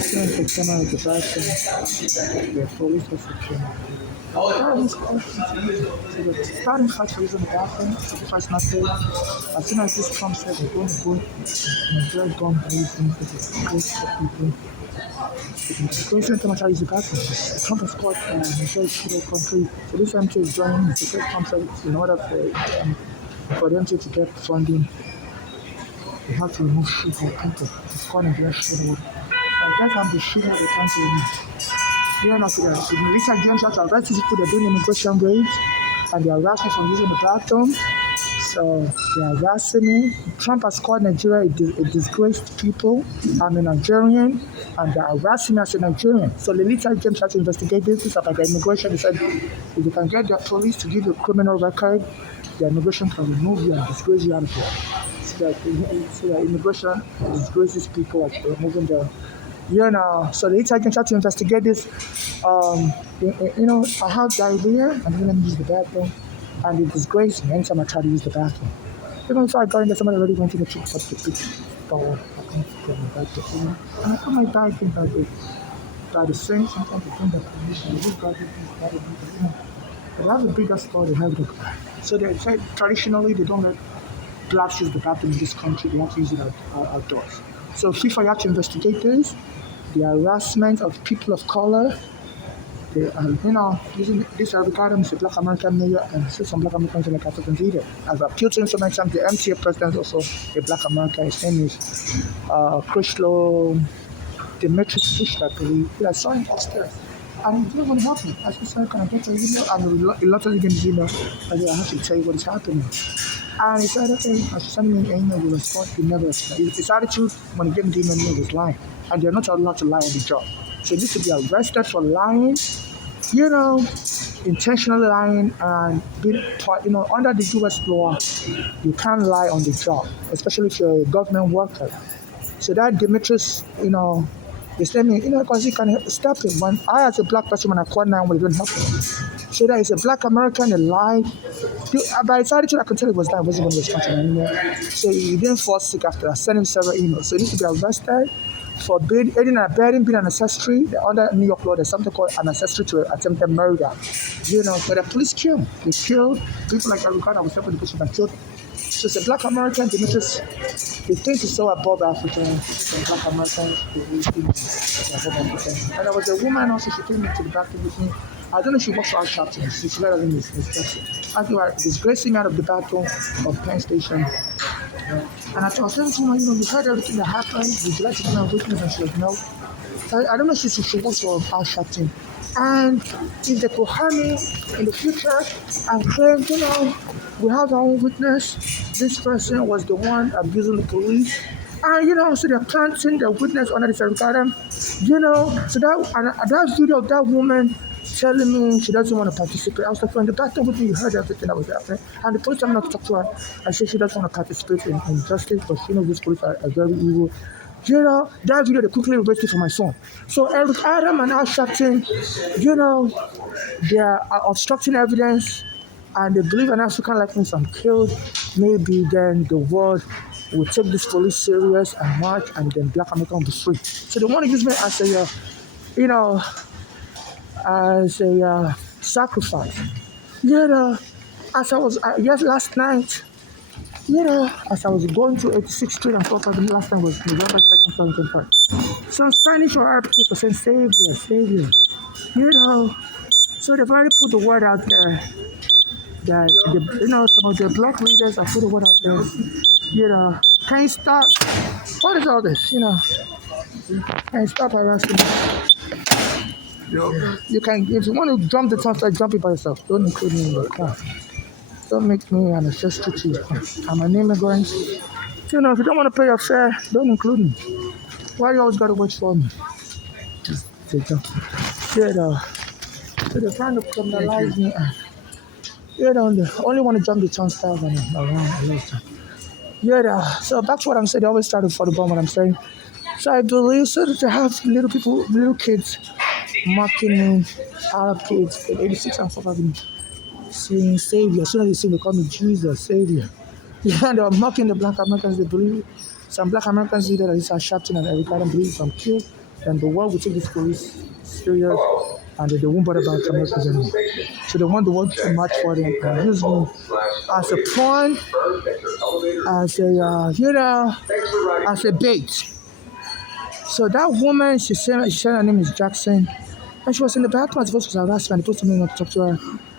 Since the came out of the bathroom, the police also came out. Oh, this question. So the starting fight for using the bathroom, so the fight's not there. As soon as this Trump said they're going to go, Nigeria gun blazing for the great for people. The president cannot use the bathroom. Trump has called Nigeria a country. So this country is joining the first Trump said in order for them to get funding, they have to remove sugar people. It's called Nigeria sugar. I guess I'm the sugar they can't remove. Yeah, not today. So the recent James had to arrest these people, they're doing immigration raids, and they harass me for using the bathroom. So they are harassing me. Trump has called Nigeria a disgraced people. I'm a Nigerian, and they're harassing me as a Nigerian. So the recent James had to investigate this about the immigration. They said if they can get their police to give you a criminal record, the immigration can remove you and disgrace you out of here. So that immigration disgraces people as they're moving there. So the agents had to investigate this. I have diarrhea, and then let me use the bathroom, and it disgraced me anytime I try to use the bathroom. So I got in there, somebody already went in the took up the big door. I can't get my bathroom. And I put my bag in by the same sometimes they bring the police, and they got it, But they have the bigger store, they have the. So they said traditionally they don't let blacks use the bathroom in this country, they have to use it outdoors. So FIFA, you have to investigate this. The harassment of people of color, using this Eric Adams, a black American mayor, and still some black Americans are like Africans either. I've appealed to him so many times. The MTA president is also a black American. His name is Chrysler Demetrius Fish, I believe. I saw him upstairs. And he didn't want to help me. I said, can I get your email? And a lot of his email. I said, I have to tell you what is happening. And he said, okay, I should send me an email with response. He never responded. His attitude when he gave me the email was lying. And they're not allowed to lie on the job. So he needs to be arrested for lying, intentionally lying, and being, under the US law, you can't lie on the job, especially if you're a government worker. So that Demetrius, they send me, because he can stop it. When I, as a black person, when I called 911, it didn't help me. So that is a black American, a lie. By his attitude, I could tell it was that. It wasn't going to respond to me anymore. So he didn't fall sick after. I sent him several emails. So he needs to be arrested for aiding and abetting, being an accessory. Under New York law, there's something called an accessory to attempted murder. But the police killed. They killed people like Eric Garner was helping the person that killed him. So it's a black American, Demetrius. He thinks he's so above Africa. The black Americans, above Africa. And there was a woman also, she came into the bathroom with me. I don't know if she works for our Captain. She let her in this person. As you are disgracing me out of the bathroom of Penn Station. And I told her, you heard everything that happened. Would you like to come and witness? And she was no. So I don't know if she works for our Captain. And if they could harm me in the future and claim, we have our own witness, this person was the one abusing the police. And, so they're planting their witness under the Adam. So that video of that woman telling me she doesn't want to participate. I was like, in the bathroom with me, you heard everything that was happening. And the police, I'm not to talk to her. I said she doesn't want to participate in justice, but she knows these police are very evil. That video, they quickly erased it for my son. So Eric Adam and Al Sharpton, they are obstructing evidence, and they believe an African like me, I'm killed. Maybe then the world will take this police serious and march, and then black America will be free. So they want to use me as a sacrifice. As I was, last night, as I was going to 86th Street and 4th Avenue, last time was November 2nd, 2025. So Spanish or Arabic people saying, Savior. So they've already put the word out there that, some of the black leaders have put the word out there, can you stop? What is all this, Can you stop harassing me? You can, if you want to jump the town, start jumping by yourself. Don't include me in the car. Don't make me an accessory to you. I'm an immigrant. If you don't want to pay your fare, don't include me. Why you always got to wait for me? So they're trying to criminalize me. They only want to jump the turnstiles and around. So back to what I'm saying. They always try to follow what I'm saying. So I believe so that they have little kids mocking me, Arab kids, 86 and 4th Avenue, saying Savior. As soon as they say, they call me Jesus, Savior. They're mocking the black Americans. They believe some black Americans either that is Sharpton and Eric Adam believe I'm killed. and the world will take this police serious, and they won't bother about Americans anymore. So they want the world to march for them and use me as a pawn, as a as a bait. So that woman, she said her name is Jackson, and she was in the bathroom as the voice was harassed, and the police told me not to talk to her.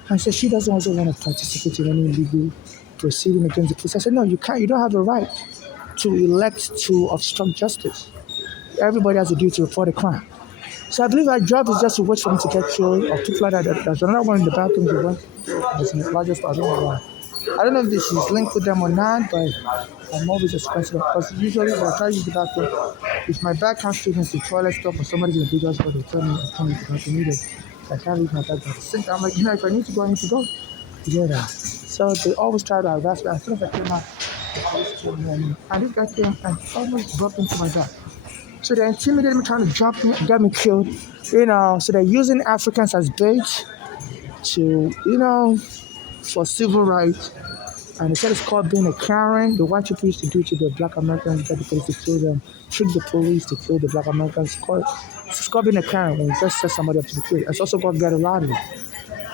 And she said she doesn't also want to participate in any legal proceeding against the police. I said, no, you can't. You don't have a right to elect to obstruct justice. Everybody has a duty to report a crime. So I believe our job is just to wait for them to get killed or people like that. There's another one in the bathroom we went was in the largest, I don't know why. I don't know if this is linked with them or not, but I'm always responsible because usually when I try to use the bathroom, if my bag can't fit into the toilet stop or somebody's in a big hospital, they tell me I can't use the bathroom either. I can't leave my bag by the sink. I'm like, if I need to go, I need to go. Yeah. So they always try to harass me. As soon as I came out, the police told me, and this guy came and almost bumped into my dog. So they intimidated me, trying to jump me, get me killed. So they're using Africans as bait to, for civil rights. And they said it's called being a Karen. The white people used to do to the black Americans, get the police to kill them, trick the police to kill the black Americans. It's called being a Karen when you just set somebody up to be killed. It's also called get a lottery.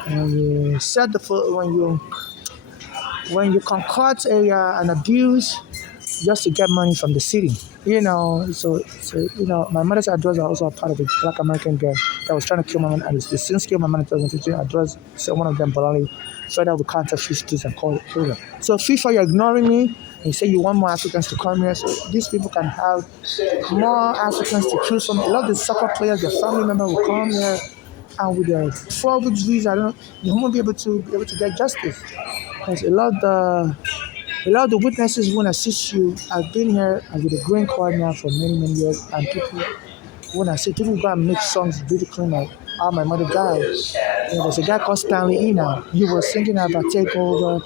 When you set when you concoct an abuse just to get money from the city. My mother's address are also a part of the black American gang that was trying to kill my mom, and the since killed my mom in 2015 address, so one of them bluntly fed out the contact streets and kill them. So FIFA, you're ignoring me, and you say you want more Africans to come here, so these people can have more Africans to choose from. A lot of the soccer players, their family members will come here, and with their 4 weeks visa, they won't be able to get justice. Because a lot of the witnesses who want to assist you have been here and with a green card now for many, many years. And people, when I say people go and make songs beautifully like how my mother died. There's a guy called Stanley E now. He was singing about takeover.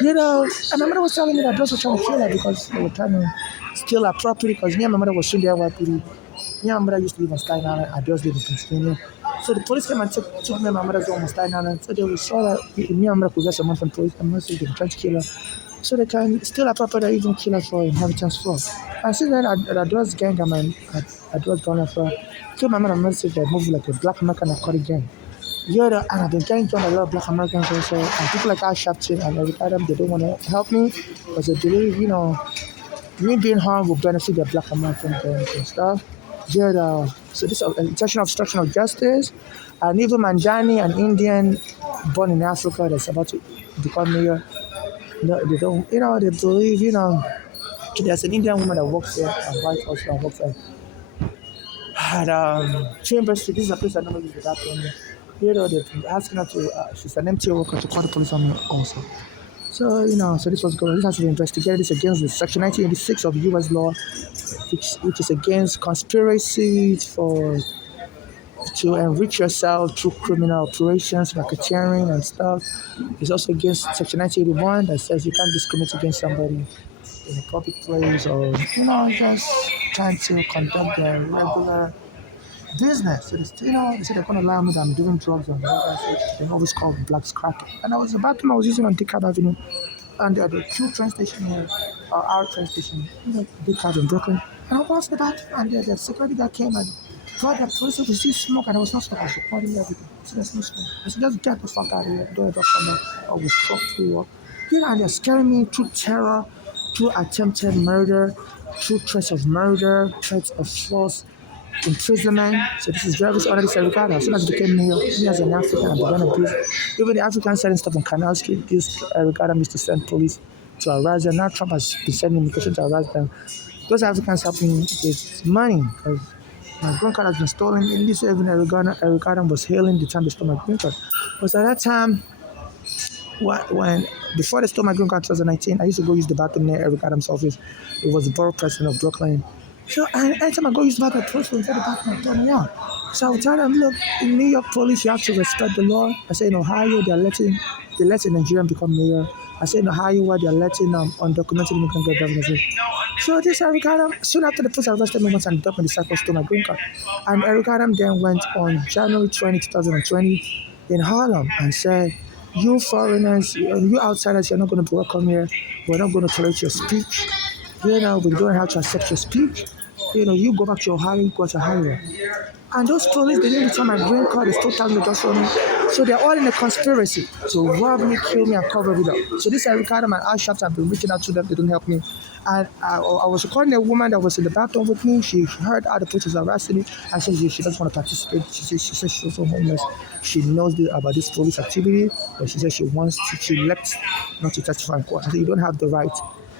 And my mother was telling me that those were trying to kill her because they were trying to steal her property because me and my mother was soon there YPD. Me and my mother used to live on Staten Island. I just lived in Pennsylvania. So the police came and took me and my mother's home on Staten Island. So they saw that me and my mother could get some money from police. And most of them trying to kill her. So they can steal her property or even kill her for inheritance fraud. And since then, I was gang and I was going for. Killed my mother and message that moved like a black American narcotic gang. And I've been getting joined a lot of black Americans also. And people like Al Sharpton and Eric Adam, they don't want to help me because they believe, me being harmed will benefit the black American gangs and stuff. So this is intentional obstruction of justice. And even Manjani, an Indian born in Africa that's about to become mayor, they don't, they believe, there's an Indian woman that works there, a white house that works there. At Chambers Street, this is a place I never use the bathroom. They're asking her to, she's an MTA worker to call the police on me also. So, so this was going, this has to be investigated. It's against the Section 1986 of U.S. law, which is against conspiracy to enrich yourself through criminal operations, racketeering and stuff. It's also against Section 1981 that says you can't discriminate against somebody in a public place or, just trying to conduct their regular business. So they say they're going to allow me that I'm doing drugs on the other side. They always call blacks cracking. And I was about to, I was using on DeKalb Avenue. And at the Q train station here, or our train station, DeKalb in Brooklyn. And I was the bathroom, and the security guy came and told the police to see smoke, and there was no smoke. I was recording everything. So there's no smoke. I said, just get the fuck out of here. Don't ever come back. I will fuck you up. And they're scaring me through terror, through attempted murder, through threats of murder, threats of false imprisonment. So this is Jarvis already said Ricardo. As soon as he became New York, he as an African and began abuse. Even the Africans selling stuff on Canal Street, this Ricardo used to send police to harass them. Now Trump has been sending immigration to harass them. Those Africans help me with money because my green card has been stolen. In this even Eric Garden was hailing the time they stole my green card. Because at that time, before they stole my green card in 2019, I used to go use the bathroom near Eric Adams' office. It was the borough president of Brooklyn. So anytime I go use the bathroom, police will inside the bathroom and turn me out. So I would tell them, look, in New York police, you have to respect the law. I say in Ohio, they're letting Nigerian become mayor. I say in Ohio, where they're letting undocumented immigrants get governors. So this Eric Adam, soon after the police arrested me once and dumped me the cycle, stole my green card. And Eric Adam then went on January 20, 2020 in Harlem and said, you foreigners, you outsiders, you're not going to be welcome here. We're not going to tolerate your speech. We don't have to accept your speech. You go back to Ohio, you go to Ohio. And those police, they didn't return my green card, they still telling me just for me. So they're all in a conspiracy to rob me, kill me, and cover it up. So this Eric Adam and Al Shaft have been reaching out to them, they don't help me. And I was recording a woman that was in the bathroom with me. She heard how the police was arresting me and said she doesn't want to participate. She said she's also homeless. She knows about this police activity, but she said she left not to testify in court. I said, you don't have the right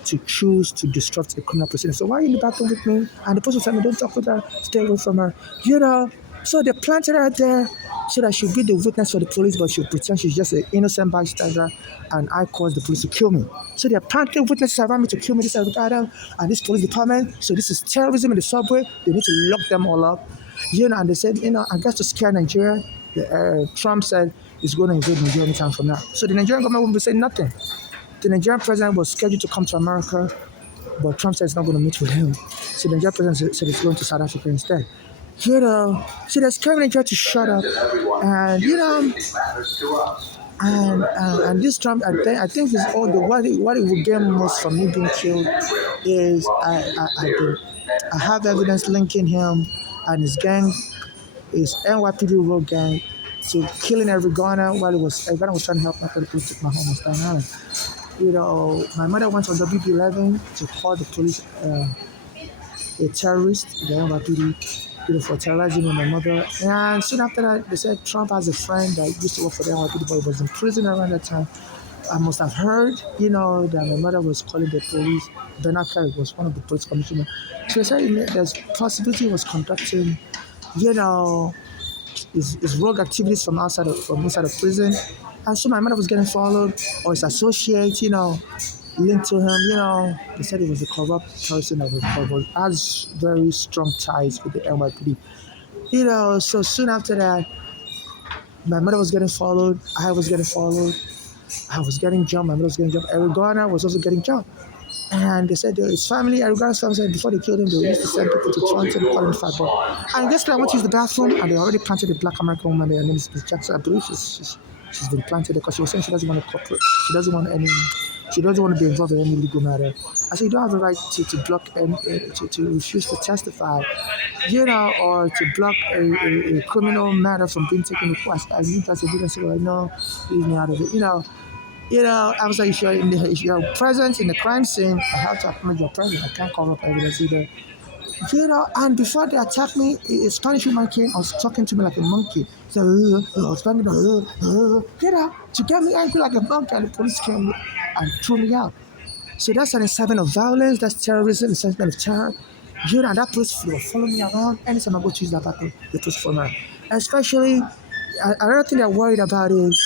to choose to disrupt a criminal proceeding. So why are you in the bathroom with me? And the person said, don't talk with her, stay away from her. So they planted her there so that she'll be the witness for the police, but she'll pretend she's just an innocent bystander and I caused the police to kill me. So they're planting witnesses around me to kill me, this Adam and this police department. So this is terrorism in the subway. They need to lock them all up. And they said, I guess to scare Nigeria, Trump said he's going to invade Nigeria anytime from now. So the Nigerian government will be saying nothing. The Nigerian president was scheduled to come to America, but Trump said he's not going to meet with him. So the Nigerian president said he's going to South Africa instead. So they're scaring Nigeria to shut up. And, and this Trump, I think is all what it will gain most from me being killed is I have evidence linking him and his gang, his NYPD road gang, to killing every Ghana while Ghana was trying to help after the police took my home on Staten Island. My mother went on WB11 to call the police a terrorist, the NYPD, for terrorizing my mother. And soon after that, they said Trump has a friend that used to work for the NYPD, but was in prison around that time. I must have heard, that my mother was calling the police. Bernard Carrick was one of the police commissioners. So they said there's possibility he was conducting, his rogue activities from inside of prison. And so my mother was getting followed, or his associate, linked to him, they said he was a corrupt person that has very strong ties with the NYPD. So soon after that, my mother was getting followed, I was getting followed, I was getting jumped, my mother was getting jumped, Eric Garner was also getting jumped. And they said his family, Eric Garner's family said before they killed him, they used to send people to Toronto and call him fat boy. And yesterday I went to use the bathroom and they already planted a black American woman there. Her name is Miss Jackson. I believe she's been planted there because she was saying she doesn't want to cooperate. She doesn't want to be involved in any legal matter. I said, you don't have the right to block and to refuse to testify, or to block a criminal matter from being taken to court. I need that evidence. So I know, leave me out of it. I was like, if you're present in the crime scene, I have to acknowledge your presence. I can't cover up evidence either. And before they attacked me, a Spanish woman came and was talking to me like a monkey. So, to get me angry like a monkey, and the police came and threw me out. So that's an incitement of violence, that's terrorism, incitement of terror. And that police will follow me around. Anytime I go to use that bathroom, the police follow me around. Especially, another thing they're worried about is,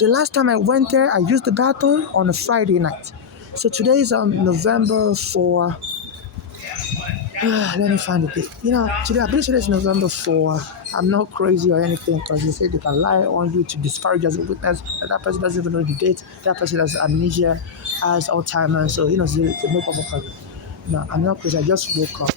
the last time I went there, I used the bathroom on a Friday night. So today is November 4. Let me find the date. Today, I believe today is November 4. I'm not crazy or anything because they say they can lie on you to disparage as a witness. That person doesn't even know the date. That person has amnesia, has Alzheimer's. So, it's a no problem. No, I'm not crazy. I just woke up,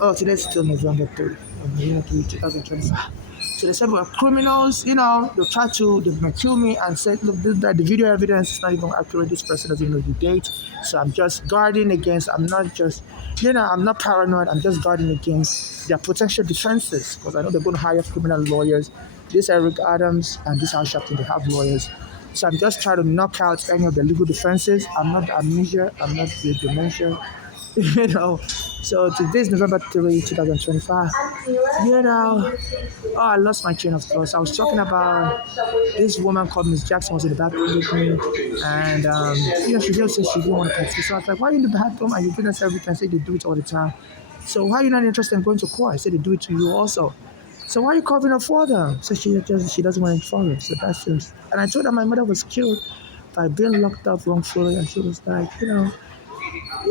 Oh, today's still November 3rd. 2025. So they said we're criminals, they try to kill me and said, look, the video evidence is not even accurate. This person doesn't know the date. So I'm just guarding against, I'm not paranoid. I'm just guarding against their potential defenses because I know they're going to hire criminal lawyers. This Eric Adams and this Al Sharpton, they have lawyers. So I'm just trying to knock out any of the legal defenses. I'm not amnesia. I'm not the dementia. So today's November 3, 2025. I lost my train of thought. I was talking about this woman called Miss Jackson was in the bathroom with me, and she just said she didn't want to participate. So I was like, why are you in the bathroom? And you do this every time. Say they do it all the time. So why are you not interested in going to court? I said they do it to you also. So why are you covering up for them? So she doesn't want to follow. So that's it. And I told her my mother was killed by being locked up wrongfully, and she was like, she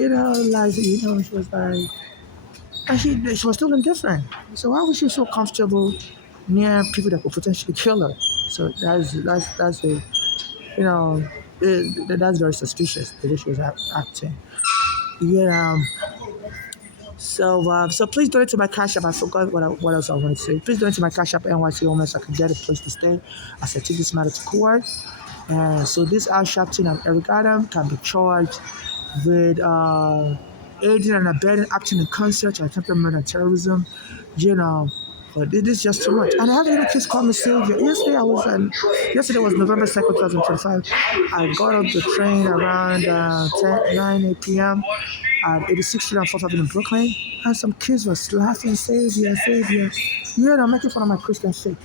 was like, and she was still indifferent. So why was she so comfortable near people that could potentially kill her? So that's that's very suspicious the way she was acting. So please donate to my Cash App. I forgot what else I wanted to say. Please donate to my Cash App NYC Homeless so I can get a place to stay as I take this matter to court. So this Al Sharpton and Eric Adam can be charged with aiding and abetting, acting in concert to attempted murder and terrorism, you know. But it is just too much. And I have even kids call me savior. Yesterday was November 2nd, 2025. I got off the train around 8 p.m. at 86th Street and 4th Avenue in Brooklyn. And some kids were laughing, savior, savior. I'm making fun of my Christian faith.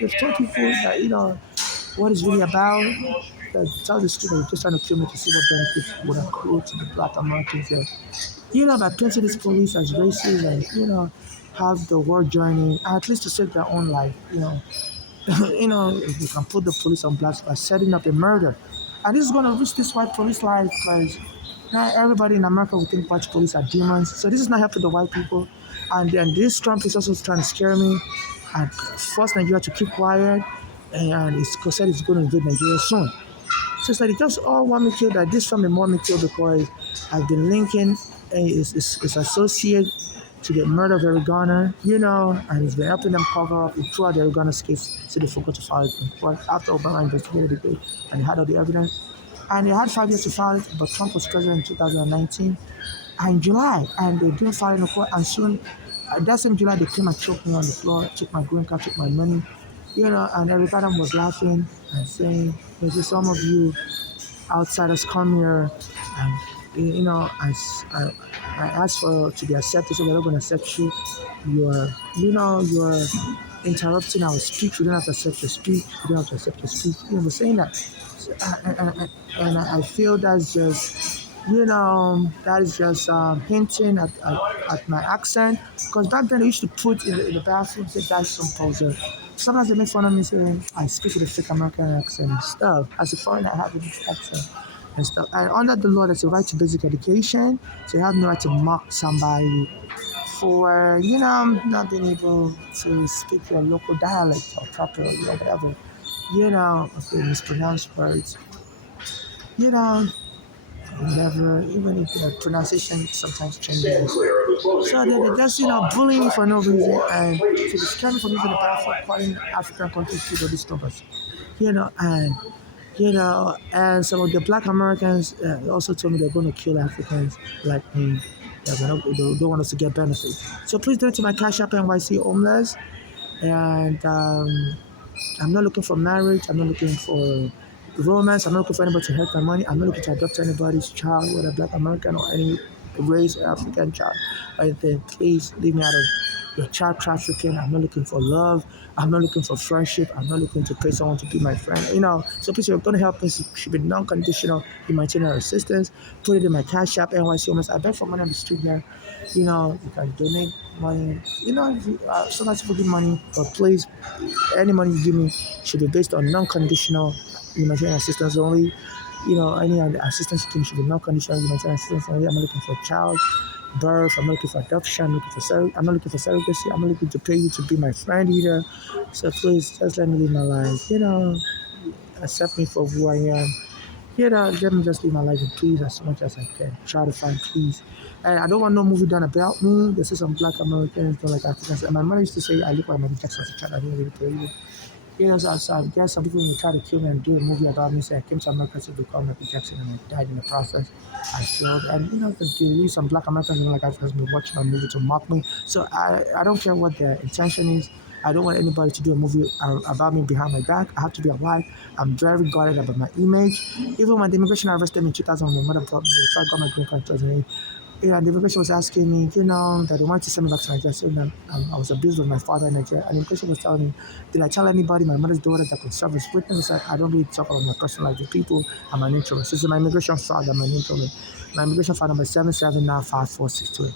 They've told people that, what it's really about. Tell the student just trying to kill me to see what benefits would accrue to the black Americans here. By painting these police as racist and, have the world joining, at least to save their own life, if you can put the police on blast by setting up a murder. And this is going to reach this white police life because now everybody in America will think white police are demons. So this is not helping the white people. And then this Trump is also trying to scare me and force Nigeria to keep quiet. And it's said it's going to invade Nigeria soon. So it's like they just all want me killed. That this family want me killed because I've been linking his associate to the murder of Eric Garner, and he's been helping them cover up throughout the Eric Garner's case. So they forgot to file it in court after Obama investigated the case and they had all the evidence. And they had 5 years to file it, but Trump was president in 2019 and in July, and they didn't file it in court. And soon, that same July, they came and choked me on the floor, took my green card, took my money, and Eric Garner was laughing and saying, maybe some of you outsiders come here and I asked for to be accepted, so we're not going to accept you. You're interrupting our speech. We don't have to accept your speech. We don't have to accept your speech. We're saying that, and I feel that's just that is just hinting at my accent. Because back then, I used to put in the bathroom, say, that's some poser. Sometimes they make fun of me saying I speak with a fake American accent and stuff. As a foreigner, I have a different accent and stuff. And under the law, there's a right to basic education. So you have no right to mock somebody for, not being able to speak your local dialect or properly or whatever. If they mispronounce words. Whatever, even if the pronunciation sometimes changes. So they're just, bullying me for no reason and to be scared for me to the bathroom, calling African countries to this numbers. And some of the black Americans also told me they're going to kill Africans like me. They don't want us to get benefits. So please donate to my Cash App NYC Homeless. And I'm not looking for marriage. I'm not looking for romance. I'm not looking for anybody to help my money. I'm not looking to adopt anybody's child, whether black American or any race or African child or anything. Please leave me out of your child trafficking. I'm not looking for love. I'm not looking for friendship. I'm not looking to pay someone to be my friend. So please, if you're going to help me, it should be non-conditional humanitarian assistance. Put it in my Cash App, NYC Homeless. I beg for money on the street here. You can donate money. Sometimes people give money, but please, any money you give me should be based on non-conditional humanitarian assistance only. Any assistance you give me should be non-conditional humanitarian assistance only. I'm not looking for a child birth. I'm not looking for adoption. I'm not looking for surrogacy. I'm not looking to pay you to be my friend either. So please, just let me live my life. Accept me for who I am. Let me just live my life in peace as much as I can. Try to find peace. And I don't want no movie done about me. There's some black Americans don't like Africans. And my mother used to say I look like Michael Jackson as a child. I didn't really believe it. So I guess some people may try to kill me and do a movie about me. Say I came to America to become Michael Jackson and I died in the process. I failed. And the some black Americans don't like Africans may watch my movie to mock me. So I don't care what their intention is. I don't want anybody to do a movie about me behind my back. I have to be alive. I'm very guarded about my image. Even when the immigration arrested me in 2000, when my mother brought me, before I got my green card in 2008, the immigration was asking me, that they wanted to send me back to Nigeria. So I was abused with my father in Nigeria. And the immigration was telling me, did I tell anybody, my mother's daughter, that could serve as witness? I don't really talk about my personal life with people. I'm an introvert. So it's my immigration fraud. I'm an introvert. My immigration fraud number is 77954628.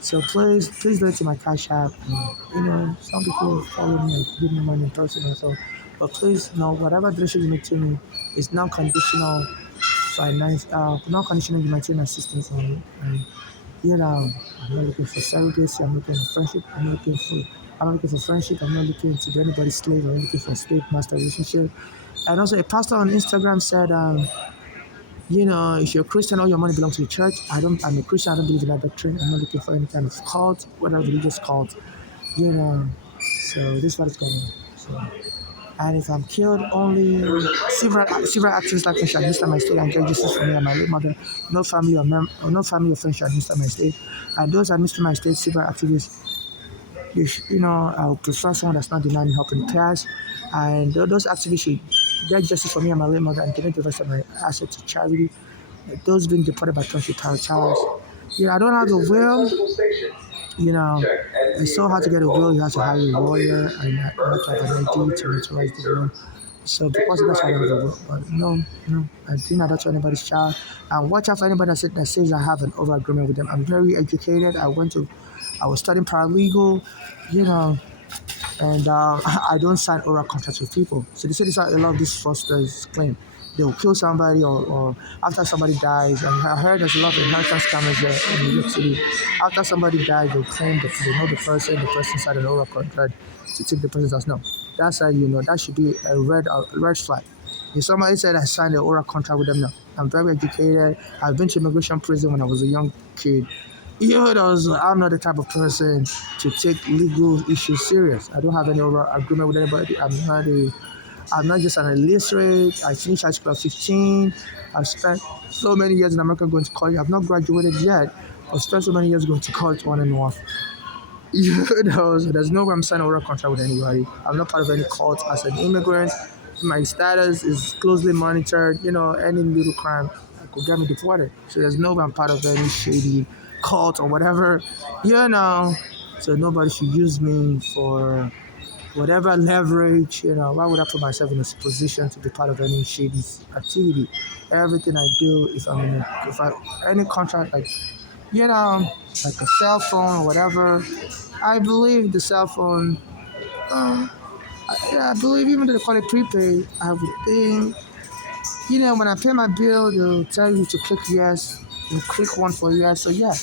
So please donate to my Cash App. Some people follow me and give me money in person and so. But please, whatever donation you make to me is non-conditional finance, non-conditional humanitarian assistance only. And I'm not looking for surrogacy. I'm looking for friendship. I'm not looking for friendship. I'm not looking to be anybody's slave. I'm looking for a slave-master relationship. And also, a pastor on Instagram said, if you're a Christian, all your money belongs to the church. I'm a Christian. I don't believe in that doctrine. I'm not looking for any kind of cult, whether religious cult. So this is what is going on. So And if I'm killed, only civil activists like me shall administer my state and get justice for me and my late mother. No family or no family or friends shall administer my state. And those administering my state, civil activists, I would prefer someone that's not denying me help in the class. And those activists should get justice for me and my late mother and donate the rest of my assets to charity. Those being deported by country towers. I don't have a will. It's so hard to get a will. You have to hire a lawyer and you have to have an ID to notarize the will. So because of that, I don't have a will. But no, I do not touch anybody's child. And watch out for anybody that says I have an over agreement with them. I'm very educated. I was studying paralegal, you know, and I don't sign oral contracts with people. So they say this a lot of these fraudsters claim. They will kill somebody or after somebody dies. And I heard there's a lot of inheritance scammers there in New York City. After somebody dies, they'll claim that they know the person signed an oral contract to take the person's house. No, that's how you know. That should be a red flag. If somebody said I signed an oral contract with them, no. I'm very educated. I've been to immigration prison when I was a young kid. I'm not the type of person to take legal issues serious. I don't have any oral agreement with anybody. I'm not just an illiterate. I finished high school at 15. I've spent so many years in America going to college. I've not graduated yet. I've spent so many years going to college on and off. So there's no way I'm signing a oral contract with anybody. I'm not part of any cult as an immigrant. My status is closely monitored. Any little crime could get me deported. So there's no way I'm part of any shady cult or whatever. So nobody should use me for whatever leverage. Why would I put myself in a position to be part of any shady activity? Everything I do, any contract like a cell phone or whatever, I believe the cell phone. I believe even though they call it prepaid, I would think. When I pay my bill, they'll tell you to click yes. You click one for yes. So yeah,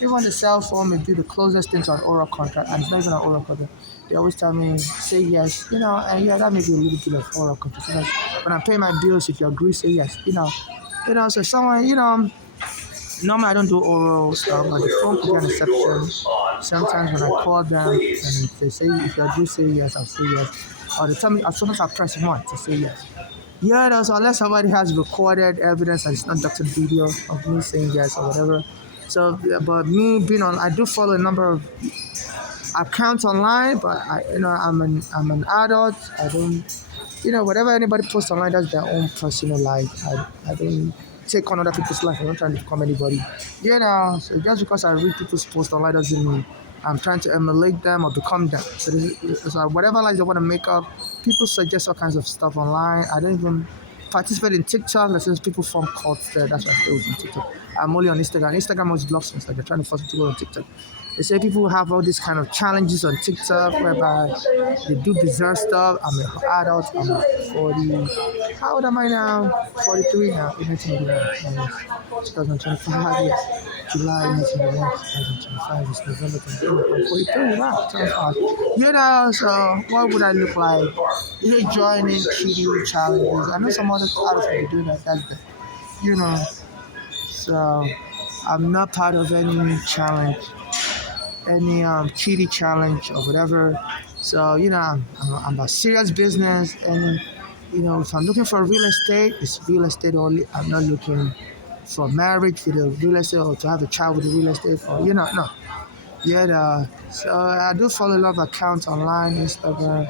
even the cell phone may be the closest thing to an oral contract, and it's not even an oral contract. They always tell me say yes, and that may be a little bit of oral contract. So when I pay my bills, if you agree, say yes, So someone, normally I don't do oral stuff, but the phone could be an exception. Sometimes when I call them and they say if you agree, say yes, I'll say yes. Or they tell me sometimes I press one to say yes. So unless somebody has recorded evidence and it's not doctored video of me saying yes or whatever. So, but me being I do follow a number of accounts online, but I'm an adult. I don't, whatever anybody posts online, that's their own personal life. I don't take on other people's life. I'm not trying to become anybody. So just because I read people's posts online doesn't mean I'm trying to emulate them or become them. So whatever lies they want to make up, people suggest all kinds of stuff online. I don't even participate in TikTok. That says people form cults there. That's why I stay on TikTok. I'm only on Instagram. Instagram always blocks me. Like they're trying to force me to go on TikTok. They say people have all these kind of challenges on TikTok whereby they do bizarre stuff. I'm an adult. I'm 40. How old am I now? 43 now. 2025. Yes. July 1991. 2025 is November 2025. I'm 43. Wow. Sounds odd. So what would I look like? Joining kiddie challenges. I know some other artists will do that. That's So I'm not part of any challenge, any kiddie challenge or whatever. So I'm about serious business, and if I'm looking for real estate, it's real estate only. I'm not looking for marriage with a real estate or to have a child with a real estate or no. So I do follow a lot of accounts online, Instagram.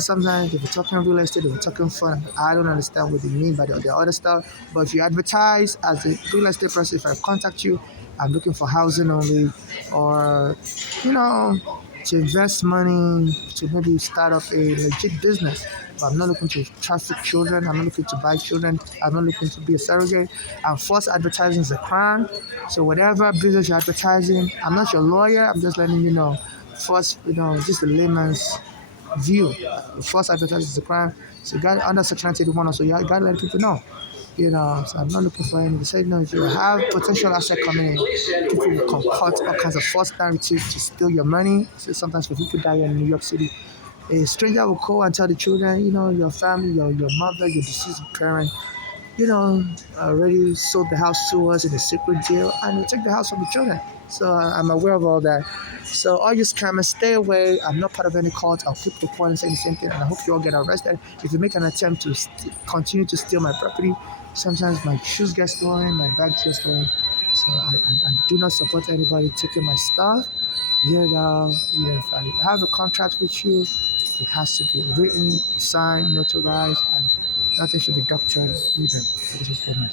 Sometimes if you're talking real estate, if you're talking fun, I don't understand what they mean by the other stuff. But if you advertise as a real estate person, if I contact you, I'm looking for housing only, or to invest money to maybe start up a legit business. But I'm not looking to traffic children. I'm not looking to buy children. I'm not looking to be a surrogate. And false advertising is a crime. So whatever business you're advertising, I'm not your lawyer. I'm just letting you know. First, just a layman's view. False advertising is a crime. So you got under Section 81 also, you got to let people know. So I'm not looking for any. They say, if you have potential asset coming in, people will concoct all kinds of false narratives to steal your money. So sometimes when people die in New York City, a stranger will call and tell the children, your family, your mother, your deceased parent, already sold the house to us in a secret deal, and we take the house from the children. So I'm aware of all that. So all you scammers, stay away. I'm not part of any cult. I'll keep reporting saying the same thing, and I hope you all get arrested if you make an attempt to continue to steal my property. Sometimes my shoes get stolen, my bags get stolen. So I do not support anybody taking my stuff. If I have a contract with you, it has to be written, signed, notarized, and nothing should be doctored either. This is goodness.